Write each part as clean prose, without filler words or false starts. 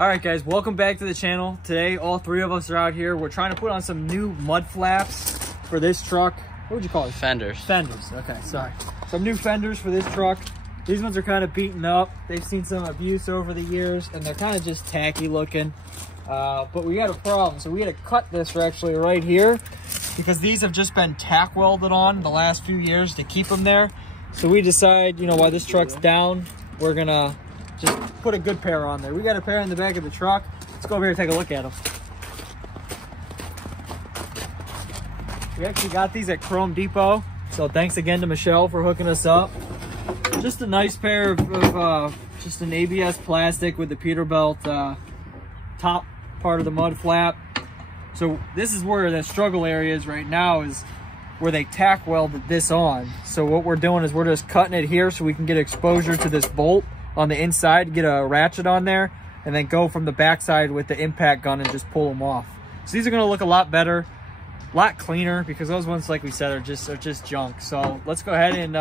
All right, guys, welcome back to the channel. Today, all three of us are out here. We're trying to put on some new mud flaps for this truck. What would you call it? Fenders. Fenders, okay, sorry. Some new fenders for this truck. These ones are kind of beaten up. They've seen some abuse over the years, and they're kind of just tacky looking. But we got a problem. So we had to cut this actually right here because these have just been tack welded on the last few years to keep them there. So we decide, you know, while this truck's down, we're gonna just put a good pair on there. We got a pair in the back of the truck. Let's go over here and take a look at them. We actually got these at Chrome Depot. So thanks again to Michelle for hooking us up. Just a nice pair of just an ABS plastic with the Peterbilt top part of the mud flap. So this is where the struggle area is right now, is where they tack welded this on. So what we're doing is we're just cutting it here so we can get exposure to this bolt on the inside, get a ratchet on there, and then go from the backside with the impact gun and just pull them off. So these are gonna look a lot better, a lot cleaner, because those ones, like we said, are just junk. So let's go ahead and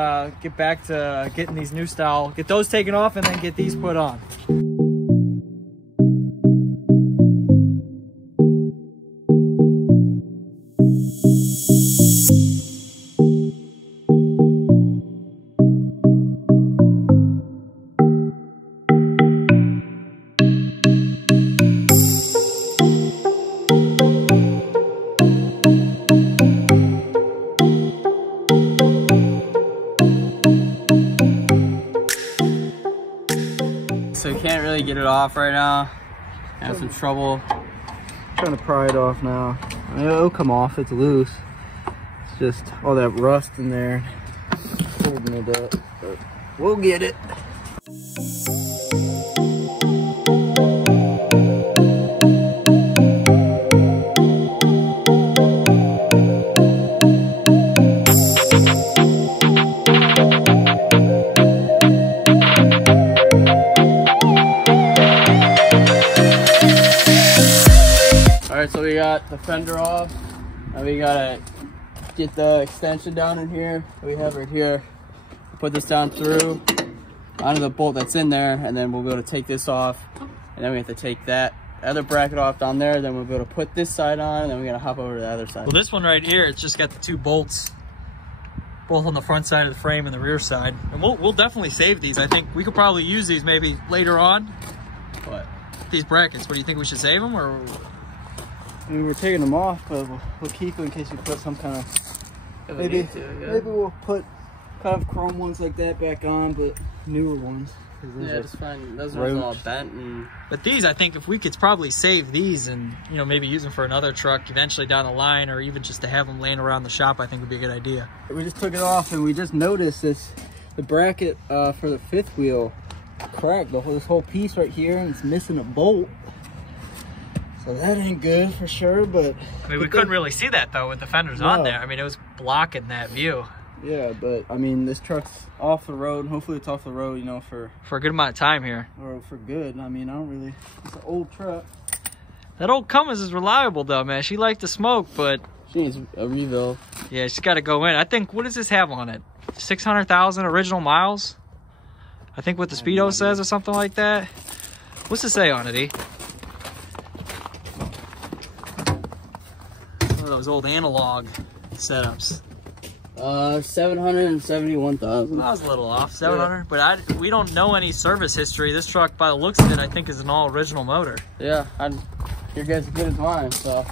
get back to getting these new style, get those taken off, and then get these put on. So we can't really get it off right now. I have some trouble. Trying to pry it off now. I mean, it'll come off, it's loose. It's just all that rust in there holding it up, but we'll get it. Alright, so we got the fender off, and we gotta get the extension down in here that we have right here. Put this down through onto the bolt that's in there, and then we'll be able to take this off, and then we have to take that other bracket off down there, then we'll be able to put this side on, and then we're gonna hop over to the other side. Well, this one right here, it's just got the two bolts, both on the front side of the frame and the rear side. And we'll definitely save these. I think we could probably use these maybe later on. What? These brackets, what do you think, we should save them, or? I mean, we're taking them off, but we'll keep them in case we put some kind of, maybe we'll put kind of chrome ones like that back on, but newer ones. Yeah, just find those ones all bent. And but these, I think if we could probably save these and, you know, maybe use them for another truck eventually down the line, or even just to have them laying around the shop, I think would be a good idea. We just took it off and we just noticed the bracket for the fifth wheel cracked, this whole piece right here, and it's missing a bolt. So that ain't good for sure, but I mean, we couldn't really see that though with the fenders on there. I mean, it was blocking that view. Yeah, but I mean, this truck's off the road. Hopefully it's off the road, you know, for a good amount of time here. Or for good. I mean, I don't really, it's an old truck. That old Cummins is reliable though, man. She liked to smoke, but she needs a rebuild. Yeah, she's got to go in. I think, what does this have on it? 600,000 original miles? I think what the Speedo says, or something like that. What's it say on it, E? One of those old analog setups. 771,000. I was a little off, 700. Yeah. But we don't know any service history. This truck, by the looks of it, I think is an all original motor. Yeah, your guys are good as mine, so. Well,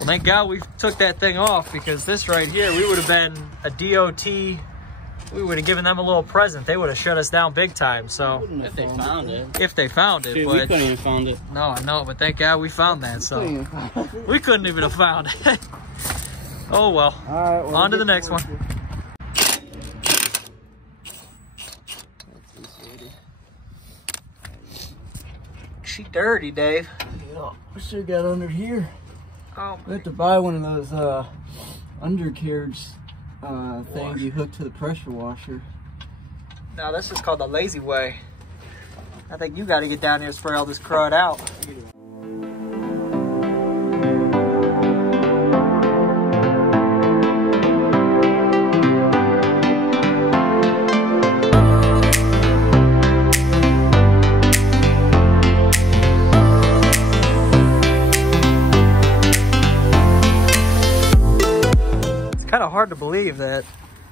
thank God we took that thing off, because this right here, we would have been a DOT. We would have given them a little present. They would have shut us down big time. So if they found it. If they found it. Dude, but we couldn't even found it. No, I know, but thank God we found that. So we couldn't even have found it. Oh well. All right, well, on to the next one. She dirty, Dave. Yeah, I should have got under here. Oh, we have to buy one of those undercarriage things you hook to the pressure washer. No, this is called the lazy way. I think you got to get down here and spray all this crud out. hard to believe that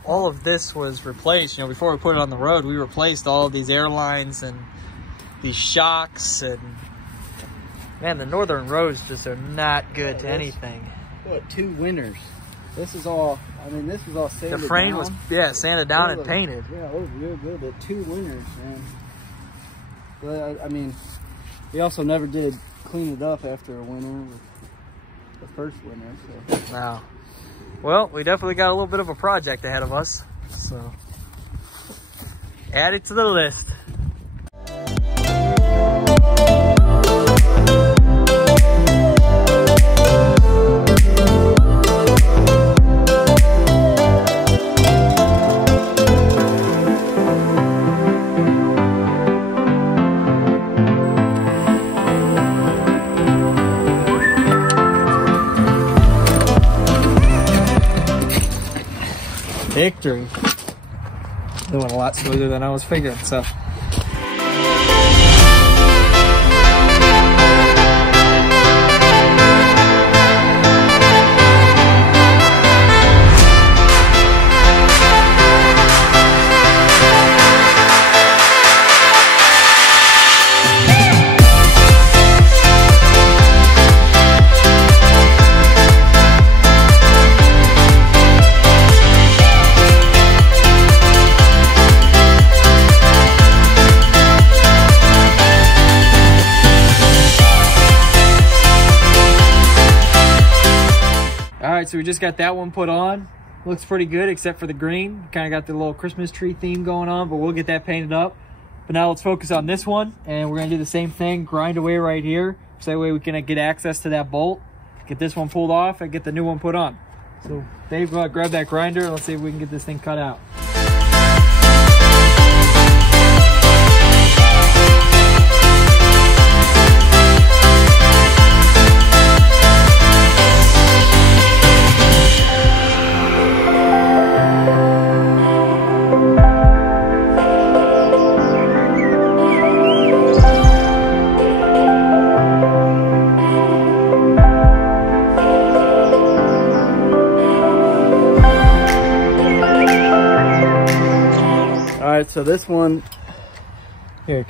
all of this was replaced. You know, before we put it on the road, we replaced all of these airlines and these shocks, and man, the northern roads just are not good to anything. What, 2 winters. This is all, I mean, this is all sanded down. The frame was, yeah, sanded down and painted. Yeah, it was real good. The 2 winters, man. But, I mean, we also never did clean it up after a winter, the first winter, so. Wow. Well, we definitely got a little bit of a project ahead of us, so add it to the list. Victory. They went a lot smoother than I was figuring, so. So we just got that one put on. Looks pretty good except for the green. Kind of got the little Christmas tree theme going on, but we'll get that painted up. But now let's focus on this one, and we're gonna do the same thing, grind away right here, so that way we can get access to that bolt, get this one pulled off, and get the new one put on. So Dave, go ahead, grab that grinder, and let's see if we can get this thing cut out. So this one, here,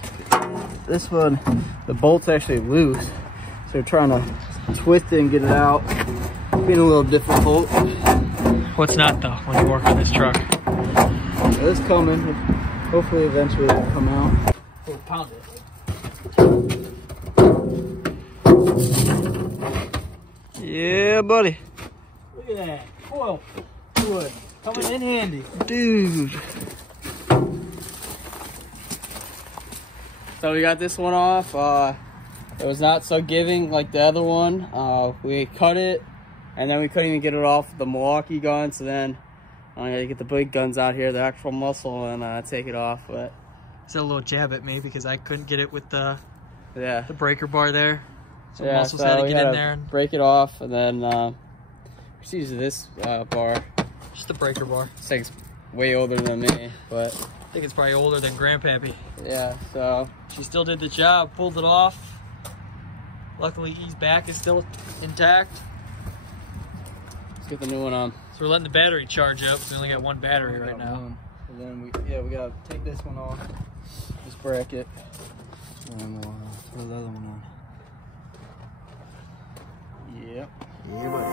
this one, the bolt's actually loose. So we're trying to twist it and get it out. Being a little difficult. What's not though, when you work on this truck? It's coming. Hopefully eventually it'll come out. We'll pound it. Yeah, buddy. Look at that. Coil wood coming in handy. Dude. So we got this one off. It was not so giving like the other one. We cut it, and then we couldn't even get it off with the Milwaukee gun. So then I gotta get the big guns out here, the actual muscle, and take it off. But it's a little jab at me because I couldn't get it with the yeah, the breaker bar there. So yeah, muscles had to get in there and break it off, and then just use this bar. Just the breaker bar. This thing's way older than me, but I think it's probably older than Grandpappy. yeah. So she still did the job, pulled it off. Luckily, his back is still intact. let's get the new one on. So we're letting the battery charge up. We only got one battery right now. And then we gotta take this one off, this bracket, and we'll throw the other one on. Yep. Yeah, buddy.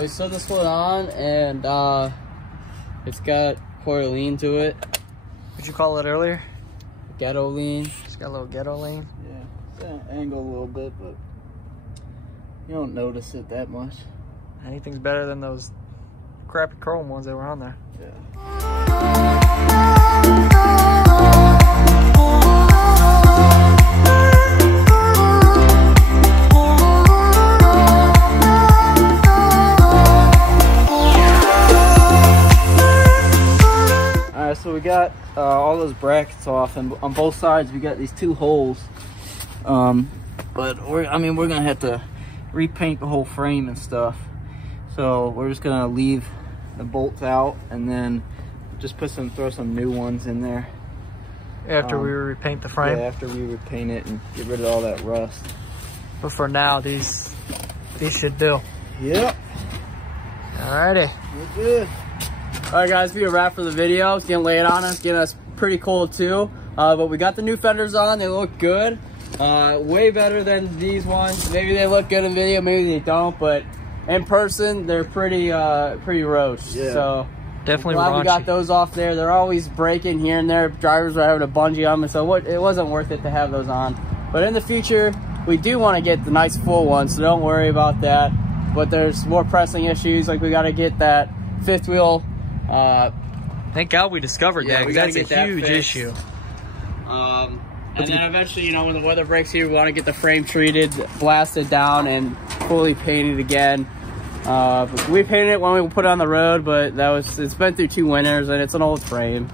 We set this one on, and it's got quarter lean to it. What'd you call it earlier? Ghetto lean. Just got a little ghetto lean. Yeah, it's an angle a little bit, but you don't notice it that much. Anything's better than those crappy chrome ones that were on there. Yeah. right, so we got all those brackets off, and on both sides we got these 2 holes. But we're gonna have to repaint the whole frame and stuff. So we're just gonna leave the bolts out and then just throw some new ones in there. After we repaint the frame? Yeah, after we repaint it and get rid of all that rust. But for now, these should do. Yep. Alrighty. We're good. Alright guys, be a wrap for the video. It's getting late on us, getting us pretty cold too. But we got the new fenders on, they look good. Way better than these ones. Maybe they look good in video, maybe they don't, but in person they're pretty roach. Yeah. So definitely glad raunchy. we got those off there. They're always breaking here and there. Drivers were having a bungee on them, so it wasn't worth it to have those on. But in the future, we do want to get the nice full ones, so don't worry about that. But there's more pressing issues, like we got to get that 5th wheel. Thank God we discovered that, because that's a huge issue. And then eventually, you know, when the weather breaks here, we want to get the frame treated, blasted down, and fully painted again. We painted it when we put it on the road, but it's been through 2 winters, and it's an old frame.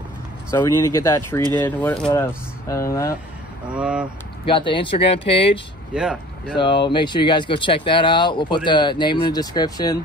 So we need to get that treated. What else other than that? Got the Instagram page. Yeah. So make sure you guys go check that out. We'll put the name in the description.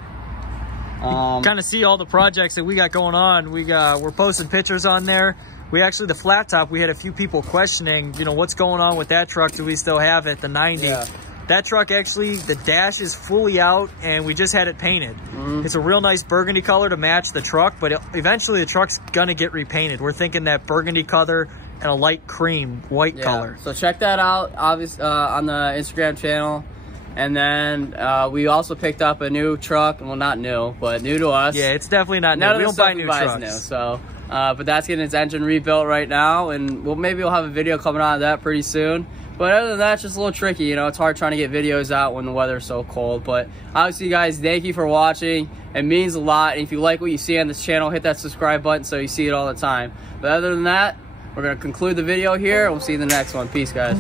Kind of see all the projects that we got going on. We're posting pictures on there. The flat top, we had a few people questioning, you know, what's going on with that truck? Do we still have it, the 90? Yeah. That truck actually, the dash is fully out, and we just had it painted. It's a real nice burgundy color to match the truck, but eventually the truck's gonna get repainted. We're thinking that burgundy color and a light cream white color. So check that out, obviously, on the Instagram channel. And then we also picked up a new truck. Well, not new, but new to us. Yeah, it's definitely not new. We don't buy new trucks. New, so, but that's getting its engine rebuilt right now, and maybe we'll have a video coming out of that pretty soon. But other than that, it's just a little tricky. You know, it's hard trying to get videos out when the weather's so cold. But obviously, guys, thank you for watching. It means a lot. And if you like what you see on this channel, hit that subscribe button so you see it all the time. But other than that, we're going to conclude the video here. We'll see you in the next one. Peace, guys.